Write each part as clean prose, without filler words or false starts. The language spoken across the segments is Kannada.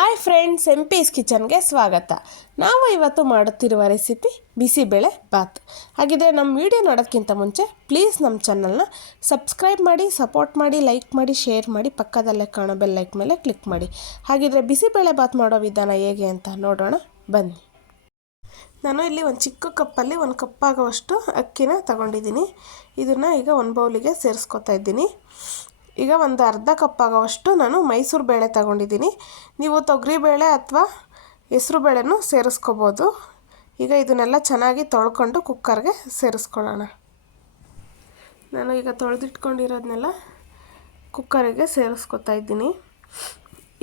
ಹಾಯ್ ಫ್ರೆಂಡ್ಸ್, MP's ಕಿಚನ್ಗೆ ಸ್ವಾಗತ. ನಾವು ಇವತ್ತು ಮಾಡುತ್ತಿರುವ ರೆಸಿಪಿ ಬಿಸಿಬೇಳೆ ಬಾತ್. ಹಾಗಿದ್ರೆ ನಮ್ಮ ವಿಡಿಯೋ ನೋಡೋದಕ್ಕಿಂತ ಮುಂಚೆ ಪ್ಲೀಸ್ ನಮ್ಮ ಚಾನಲ್ನ ಸಬ್ಸ್ಕ್ರೈಬ್ ಮಾಡಿ, ಸಪೋರ್ಟ್ ಮಾಡಿ, ಲೈಕ್ ಮಾಡಿ, ಶೇರ್ ಮಾಡಿ, ಪಕ್ಕದಲ್ಲೇ ಕಾಣೋ ಬೆಲ್ ಲೈಕ್ ಮೇಲೆ ಕ್ಲಿಕ್ ಮಾಡಿ. ಹಾಗಿದ್ರೆ ಬಿಸಿಬೇಳೆ ಬಾತ್ ಮಾಡೋ ವಿಧಾನ ಹೇಗೆ ಅಂತ ನೋಡೋಣ ಬನ್ನಿ. ನಾನು ಇಲ್ಲಿ ಒಂದು ಚಿಕ್ಕ ಕಪ್ಪಲ್ಲಿ 1 ಕಪ್ ಆಗುವಷ್ಟು ಅಕ್ಕಿನ ತಗೊಂಡಿದ್ದೀನಿ. ಇದನ್ನು ಈಗ ಒಂದು ಬೌಲಿಗೆ ಸೇರಿಸ್ಕೊತಾ ಇದ್ದೀನಿ. ಈಗ ಒಂದು ಅರ್ಧ ಕಪ್ ಆಗೋವಷ್ಟು ನಾನು ಮೈಸೂರು ಬೇಳೆ ತಗೊಂಡಿದ್ದೀನಿ. ನೀವು ತೊಗರಿಬೇಳೆ ಅಥವಾ ಹೆಸರು ಬೇಳೆನೂ ಸೇರಿಸ್ಕೋಬೋದು. ಈಗ ಇದನ್ನೆಲ್ಲ ಚೆನ್ನಾಗಿ ತೊಳ್ಕೊಂಡು ಕುಕ್ಕರ್ಗೆ ಸೇರಿಸ್ಕೊಳ್ಳೋಣ. ನಾನು ಈಗ ತೊಳೆದಿಟ್ಕೊಂಡಿರೋದನ್ನೆಲ್ಲ ಕುಕ್ಕರಿಗೆ ಸೇರಿಸ್ಕೊತಾ ಇದ್ದೀನಿ.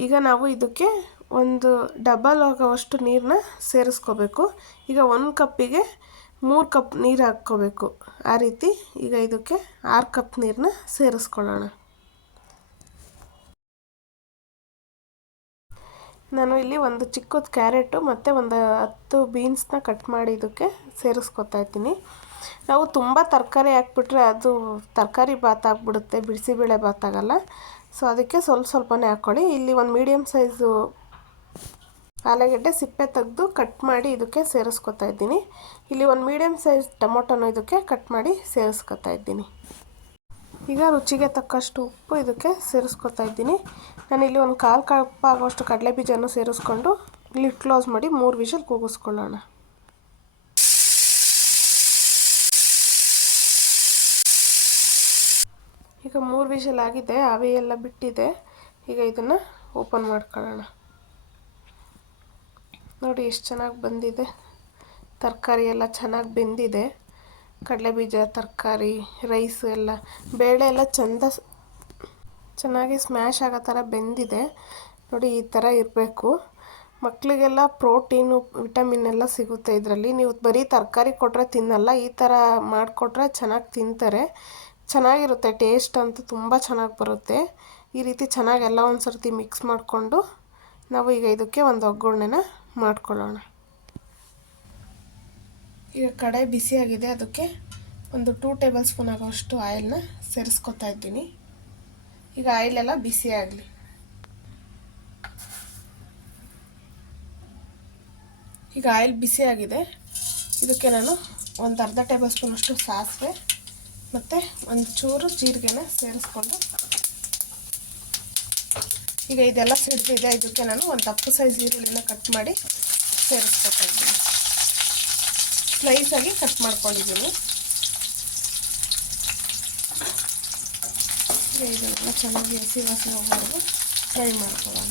ಈಗ ನಾವು ಇದಕ್ಕೆ ಒಂದು ಡಬಲ್ ಆಗೋವಷ್ಟು ನೀರನ್ನ ಸೇರಿಸ್ಕೋಬೇಕು. ಈಗ 1 ಕಪ್ಪಿಗೆ 3 ಕಪ್ ನೀರು ಹಾಕ್ಕೋಬೇಕು. ಆ ರೀತಿ ಈಗ ಇದಕ್ಕೆ 6 ಕಪ್ ನೀರನ್ನ ಸೇರಿಸ್ಕೊಳ್ಳೋಣ. ನಾನು ಇಲ್ಲಿ ಒಂದು ಚಿಕ್ಕದು ಕ್ಯಾರೆಟು ಮತ್ತು ಒಂದು 10 ಬೀನ್ಸ್ನ ಕಟ್ ಮಾಡಿ ಇದಕ್ಕೆ ಸೇರಿಸ್ಕೊತಾ ಇದ್ದೀನಿ. ನಾವು ತುಂಬ ತರಕಾರಿ ಹಾಕ್ಬಿಟ್ರೆ ಅದು ತರಕಾರಿ ಬಾತ್ ಆಗಿಬಿಡುತ್ತೆ, ಬಿಸಿಬೇಳೆ ಬಾತ್ ಆಗಲ್ಲ. ಸೊ ಅದಕ್ಕೆ ಸ್ವಲ್ಪನೇ ಹಾಕ್ಕೊಳ್ಳಿ. ಇಲ್ಲಿ ಒಂದು ಮೀಡಿಯಮ್ ಸೈಜು ಆಲೂಗಡ್ಡೆ ಸಿಪ್ಪೆ ತೆಗೆದು ಕಟ್ ಮಾಡಿ ಇದಕ್ಕೆ ಸೇರಿಸ್ಕೊತಾ ಇದ್ದೀನಿ. ಇಲ್ಲಿ ಒಂದು ಮೀಡಿಯಮ್ ಸೈಜ್ ಟೊಮೊಟೊನ ಇದಕ್ಕೆ ಕಟ್ ಮಾಡಿ ಸೇರಿಸ್ಕೊತಾ ಇದ್ದೀನಿ. ಈಗ ರುಚಿಗೆ ತಕ್ಕಷ್ಟು ಉಪ್ಪು ಇದಕ್ಕೆ ಸೇರಿಸ್ಕೊತಾ ಇದ್ದೀನಿ. ನಾನಿಲ್ಲಿ ಒಂದು 1/4 ಕಪ್ ಆಗೋಷ್ಟು ಕಡಲೆ ಬೀಜನೂ ಸೇರಿಸ್ಕೊಂಡು ಲಿಡ್ ಕ್ಲೋಸ್ ಮಾಡಿ 3 ವಿಷಲ್ ಕೂಗಿಸ್ಕೊಳ್ಳೋಣ. ಈಗ 3 ವಿಷಲ್ ಆಗಿದೆ, ಆವಿ ಎಲ್ಲ ಬಿಟ್ಟಿದೆ. ಈಗ ಇದನ್ನು ಓಪನ್ ಮಾಡ್ಕೊಳ್ಳೋಣ. ನೋಡಿ ಎಷ್ಟು ಚೆನ್ನಾಗಿ ಬಂದಿದೆ. ತರಕಾರಿ ಎಲ್ಲ ಚೆನ್ನಾಗಿ ಬೆಂದಿದೆ. ಕಡಲೆಬೀಜ, ತರಕಾರಿ, ರೈಸು ಎಲ್ಲ, ಬೇಳೆ ಎಲ್ಲ ಚೆನ್ನಾಗಿ ಸ್ಮ್ಯಾಶ್ ಆಗೋ ಥರ ಬೆಂದಿದೆ. ನೋಡಿ ಈ ಥರ ಇರಬೇಕು. ಮಕ್ಕಳಿಗೆಲ್ಲ ಪ್ರೋಟೀನು, ವಿಟಮಿನ್ ಎಲ್ಲ ಸಿಗುತ್ತೆ ಇದರಲ್ಲಿ. ನೀವು ಬರೀ ತರಕಾರಿ ಕೊಟ್ಟರೆ ತಿನ್ನಲ್ಲ, ಈ ಥರ ಮಾಡಿಕೊಟ್ರೆ ಚೆನ್ನಾಗಿ ತಿಂತಾರೆ. ಚೆನ್ನಾಗಿರುತ್ತೆ, ಟೇಸ್ಟ್ ಅಂತೂ ತುಂಬ ಚೆನ್ನಾಗಿ ಬರುತ್ತೆ. ಈ ರೀತಿ ಚೆನ್ನಾಗಿ ಎಲ್ಲ ಒಂದು ಸರ್ತಿ ಮಿಕ್ಸ್ ಮಾಡಿಕೊಂಡು ನಾವು ಈಗ ಇದಕ್ಕೆ ಒಂದು ಒಗ್ಗರಣೆನ ಮಾಡ್ಕೊಳ್ಳೋಣ. ಈಗ ಕಡಾಯಿ ಬಿಸಿಯಾಗಿದೆ, ಅದಕ್ಕೆ ಒಂದು 2 ಟೇಬಲ್ ಸ್ಪೂನ್ ಆಗೋಷ್ಟು ಆಯಿಲ್ನ ಸೇರಿಸ್ಕೊತಾ ಇದ್ದೀನಿ. ಈಗ ಆಯಿಲೆಲ್ಲ ಬಿಸಿ ಆಗಲಿ. ಈಗ ಆಯಿಲ್ ಬಿಸಿ ಆಗಿದೆ. ಇದಕ್ಕೆ ನಾನು ಒಂದು ಅರ್ಧ ಟೇಬಲ್ ಸ್ಪೂನ್ ಅಷ್ಟು ಸಾಸಿವೆ ಮತ್ತು ಒಂದು ಚೂರು ಜೀರಿಗೆನ ಸೇರಿಸ್ಕೊಂಡು ಈಗ ಇದೆಲ್ಲ ಸಿಡಿದಿದೆ. ಇದಕ್ಕೆ ನಾನು ಒಂದು 10 ಸೈಜ್ ಈರುಳ್ಳಿನ ಕಟ್ ಮಾಡಿ ಸೇರಿಸ್ಕೊತಾ ಇದ್ದೀನಿ. ಸ್ಲೈಸಾಗಿ ಕಟ್ ಮಾಡ್ಕೊಂಡಿದ್ದೀನಿ. ಇದನ್ನೆಲ್ಲ ಚೆನ್ನಾಗಿ ಹಸಿ ವಾಸನೆ ಹೋಗೋವರೆಗೂ ಫ್ರೈ ಮಾಡ್ಕೊಳ್ಳೋಣ.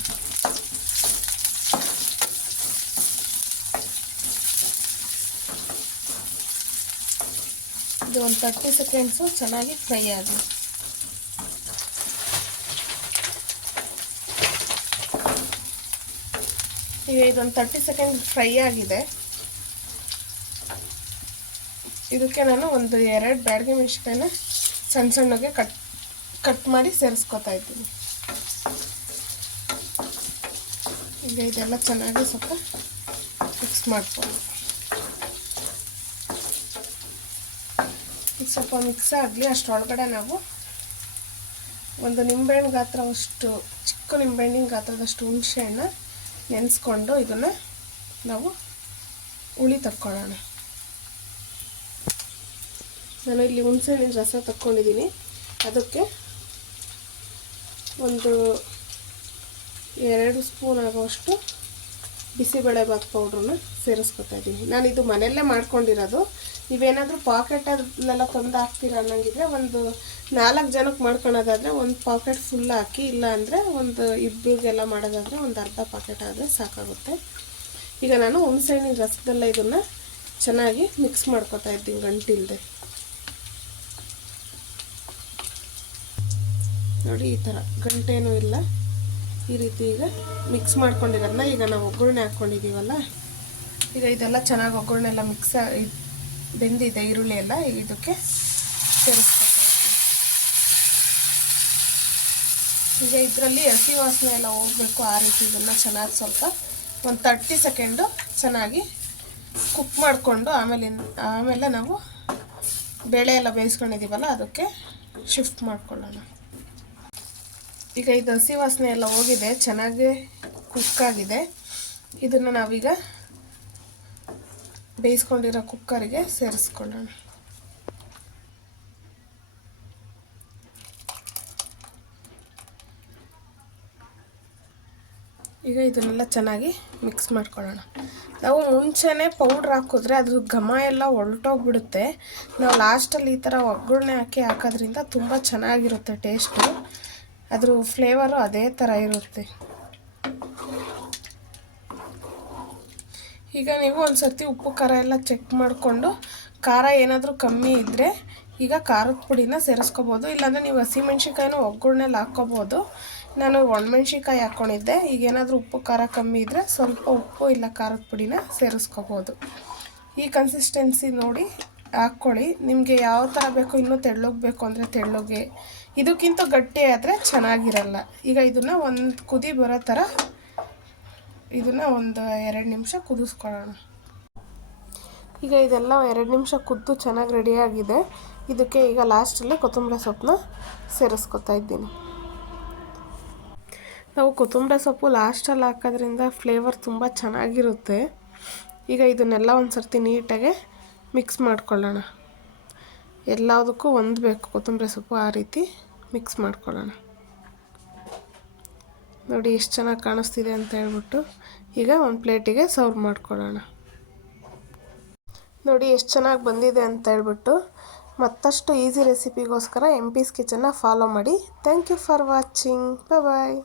ಇದು ಒಂದು 30 ಸೆಕೆಂಡ್ಸು ಚೆನ್ನಾಗಿ ಫ್ರೈ ಆಗಲಿ. ಈಗ ಇದೊಂದು 30 ಸೆಕೆಂಡ್ ಫ್ರೈ ಆಗಿದೆ. ಇದಕ್ಕೆ ನಾನು ಒಂದು 2 ಬ್ಯಾಡಗಿ ಮೆಣಸಿನಕಾಯಿನ ಸಣ್ಣಗೆ ಕಟ್ ಮಾಡಿ ಸೇರಿಸ್ಕೊತಾ ಇದ್ದೀನಿ. ಈಗ ಇದೆಲ್ಲ ಚೆನ್ನಾಗಿ ಸ್ವಲ್ಪ ಮಿಕ್ಸ್ ಮಾಡ್ಕೊಳ್ಳಿ. ಈಗ ಸ್ವಲ್ಪ ಮಿಕ್ಸ್ ಆಗಲಿ. ಅಷ್ಟರೊಳಗಡೆ ನಾವು ಒಂದು ನಿಂಬೆಹಣ್ಣು ಗಾತ್ರವಷ್ಟು, ಚಿಕ್ಕ ನಿಂಬೆಹಣ್ಣಿನ ಗಾತ್ರದಷ್ಟು ಹುಣಸೆಹಣ್ಣ ನೆನೆಸ್ಕೊಂಡು ಇದನ್ನು ನಾವು ಹುಳಿ ತಕ್ಕೊಳ್ಳೋಣ. ನಾನು ಇಲ್ಲಿ ಹುಣಸೆಹಣ್ಣಿನ ರಸ ತಕ್ಕೊಂಡಿದ್ದೀನಿ. ಅದಕ್ಕೆ ಒಂದು 2 ಸ್ಪೂನ್ ಆಗುವಷ್ಟು ಬಿಸಿಬೇಳೆ ಬಾತ್ ಪೌಡ್ರನ್ನ ಸೇರಿಸ್ಕೊತಾ ಇದ್ದೀನಿ. ನಾನು ಇದು ಮನೆಯಲ್ಲೇ ಮಾಡ್ಕೊಂಡಿರೋದು. ನೀವೇನಾದರೂ ಪಾಕೆಟಲ್ಲೆಲ್ಲ ತಂದು ಹಾಕ್ತೀರ ಅನ್ನೋಂಗಿದ್ರೆ ಒಂದು 4 ಜನಕ್ಕೆ ಮಾಡ್ಕೊಳೋದಾದರೆ ಒಂದು ಪಾಕೆಟ್ ಫುಲ್ ಹಾಕಿ, ಇಲ್ಲ ಅಂದರೆ ಒಂದು ಇಬ್ಬರಿಗೆಲ್ಲ ಮಾಡೋದಾದರೆ ಒಂದು ಅರ್ಧ ಪಾಕೆಟ್ ಆದರೆ ಸಾಕಾಗುತ್ತೆ. ಈಗ ನಾನು ಹುಣಸೆಹಣ್ಣಿನ ರಸದಲ್ಲ ಇದನ್ನು ಚೆನ್ನಾಗಿ ಮಿಕ್ಸ್ ಮಾಡ್ಕೊತಾ ಇದ್ದೀನಿ ಗಂಟಿಲ್ಲದೆ. ನೋಡಿ ಈ ಥರ ಗಂಟೇನೂ ಇಲ್ಲ. ಈ ರೀತಿ ಈಗ ಮಿಕ್ಸ್ ಮಾಡ್ಕೊಂಡಿರೋದನ್ನ ಈಗ ನಾವು ಒಗ್ಗರಣೆ ಹಾಕ್ಕೊಂಡಿದ್ದೀವಲ್ಲ, ಈಗ ಇದೆಲ್ಲ ಚೆನ್ನಾಗಿ ಒಗ್ಗರಣೆ ಎಲ್ಲ ಮಿಕ್ಸ್ ಬೆಂದಿದೆ. ಈರುಳ್ಳಿ ಎಲ್ಲ ಇದಕ್ಕೆ ಸೇರಿಸ್ಕೊತಾ ಇರ್ತೀವಿ. ಈಗ ಇದರಲ್ಲಿ ಹಸಿ ವಾಸನೆ ಎಲ್ಲ ಹೋಗಬೇಕು. ಆ ರೀತಿ ಇದನ್ನು ಚೆನ್ನಾಗಿ ಸ್ವಲ್ಪ ಒಂದು 30 ಸೆಕೆಂಡು ಚೆನ್ನಾಗಿ ಕುಕ್ ಮಾಡಿಕೊಂಡು ಆಮೇಲೆ ನಾವು ಬೇಳೆ ಎಲ್ಲ ಬೇಯಿಸ್ಕೊಂಡಿದ್ದೀವಲ್ಲ ಅದಕ್ಕೆ ಶಿಫ್ಟ್ ಮಾಡ್ಕೊಳ್ಳೋಣ. ಈಗ ಇದು ಹಸಿ ವಾಸನೆ ಎಲ್ಲ ಹೋಗಿದೆ, ಚೆನ್ನಾಗಿ ಕುಕ್ ಆಗಿದೆ. ಇದನ್ನು ನಾವೀಗ ಬೇಯಿಸ್ಕೊಂಡಿರೋ ಕುಕ್ಕರಿಗೆ ಸೇರಿಸ್ಕೊಳ್ಳೋಣ. ಈಗ ಇದನ್ನೆಲ್ಲ ಚೆನ್ನಾಗಿ ಮಿಕ್ಸ್ ಮಾಡ್ಕೊಳ್ಳೋಣ. ನಾವು ಮುಂಚೆನೇ ಪೌಡ್ರ್ ಹಾಕಿದ್ರೆ ಅದ್ರ ಘಮ ಎಲ್ಲ ಹೊರಟೋಗ್ಬಿಡುತ್ತೆ. ನಾವು ಲಾಸ್ಟಲ್ಲಿ ಈ ಥರ ಒಗ್ಗರಣೆ ಹಾಕೋದ್ರಿಂದ ತುಂಬ ಚೆನ್ನಾಗಿರುತ್ತೆ ಟೇಸ್ಟು. ಅದ್ರ ಫ್ಲೇವರು ಅದೇ ಥರ ಇರುತ್ತೆ. ಈಗ ನೀವು ಒಂದು ಸರ್ತಿ ಉಪ್ಪು ಖಾರ ಎಲ್ಲ ಚೆಕ್ ಮಾಡಿಕೊಂಡು ಖಾರ ಏನಾದರೂ ಕಮ್ಮಿ ಇದ್ದರೆ ಈಗ ಖಾರದ ಪುಡಿನ ಸೇರಿಸ್ಕೋಬೋದು. ಇಲ್ಲಾಂದರೆ ನೀವು ಹಸಿಮೆಣ್ಸಿಕಾಯಿನೂ ಒಗ್ಗರಣೆಲಿ ಹಾಕ್ಕೋಬೋದು. ನಾನು ಒಣಮೆಣ್ಸಿಕಾಯಿ ಹಾಕ್ಕೊಂಡಿದ್ದೆ. ಈಗ ಏನಾದರೂ ಉಪ್ಪು ಖಾರ ಕಮ್ಮಿ ಇದ್ದರೆ ಸ್ವಲ್ಪ ಉಪ್ಪು ಇಲ್ಲ ಖಾರದ ಪುಡಿನ ಸೇರಿಸ್ಕೋಬೋದು. ಈ ಕನ್ಸಿಸ್ಟೆನ್ಸಿ ನೋಡಿ ಹಾಕ್ಕೊಳ್ಳಿ. ನಿಮಗೆ ಯಾವ ಥರ ಬೇಕು, ಇನ್ನೂ ತೆಳ್ಳಗೆ ಬೇಕು ಅಂದರೆ ತೆಳ್ಳಗೆ, ಇದಕ್ಕಿಂತ ಗಟ್ಟಿ ಆದರೆ ಚೆನ್ನಾಗಿರಲ್ಲ. ಈಗ ಇದನ್ನು ಒಂದು ಕುದಿ ಬರೋ ಥರ ಇದನ್ನು ಒಂದು 2 ನಿಮಿಷ ಕುದಿಸ್ಕೊಳ್ಳೋಣ. ಈಗ ಇದೆಲ್ಲ 2 ನಿಮಿಷ ಕುದ್ದು ಚೆನ್ನಾಗಿ ರೆಡಿಯಾಗಿದೆ. ಇದಕ್ಕೆ ಈಗ ಲಾಸ್ಟಲ್ಲಿ ಕೊತ್ತಂಬರಿ ಸೊಪ್ಪನ್ನ ಸೇರಿಸ್ಕೊತಾ ಇದ್ದೀನಿ. ನಾವು ಕೊತ್ತಂಬರಿ ಸೊಪ್ಪು ಲಾಸ್ಟಲ್ಲಿ ಹಾಕೋದ್ರಿಂದ ಫ್ಲೇವರ್ ತುಂಬ ಚೆನ್ನಾಗಿರುತ್ತೆ. ಈಗ ಇದನ್ನೆಲ್ಲ ಒಂದು ಸರ್ತಿ ನೀಟಾಗಿ ಮಿಕ್ಸ್ ಮಾಡ್ಕೊಳ್ಳೋಣ. ಎಲ್ಲದಕ್ಕೂ ಹೊಂದಬೇಕು ಕೊತ್ತಂಬರಿ ಸೊಪ್ಪು, ಆ ರೀತಿ ಮಿಕ್ಸ್ ಮಾಡ್ಕೊಳ್ಳೋಣ. ನೋಡಿ ಎಷ್ಟು ಚೆನ್ನಾಗಿ ಕಾಣಿಸ್ತಿದೆ ಅಂತ ಹೇಳ್ಬಿಟ್ಟು ಈಗ ಒಂದು ಪ್ಲೇಟಿಗೆ ಸರ್ವ್ ಮಾಡ್ಕೊಳ್ಳೋಣ. ನೋಡಿ ಎಷ್ಟು ಚೆನ್ನಾಗಿ ಬಂದಿದೆ ಅಂತ ಹೇಳ್ಬಿಟ್ಟು. ಮತ್ತಷ್ಟು ಈಸಿ ರೆಸಿಪಿಗೋಸ್ಕರ MP's ಕಿಚನ್ನ ಫಾಲೋ ಮಾಡಿ. Thank you for watching. Bye.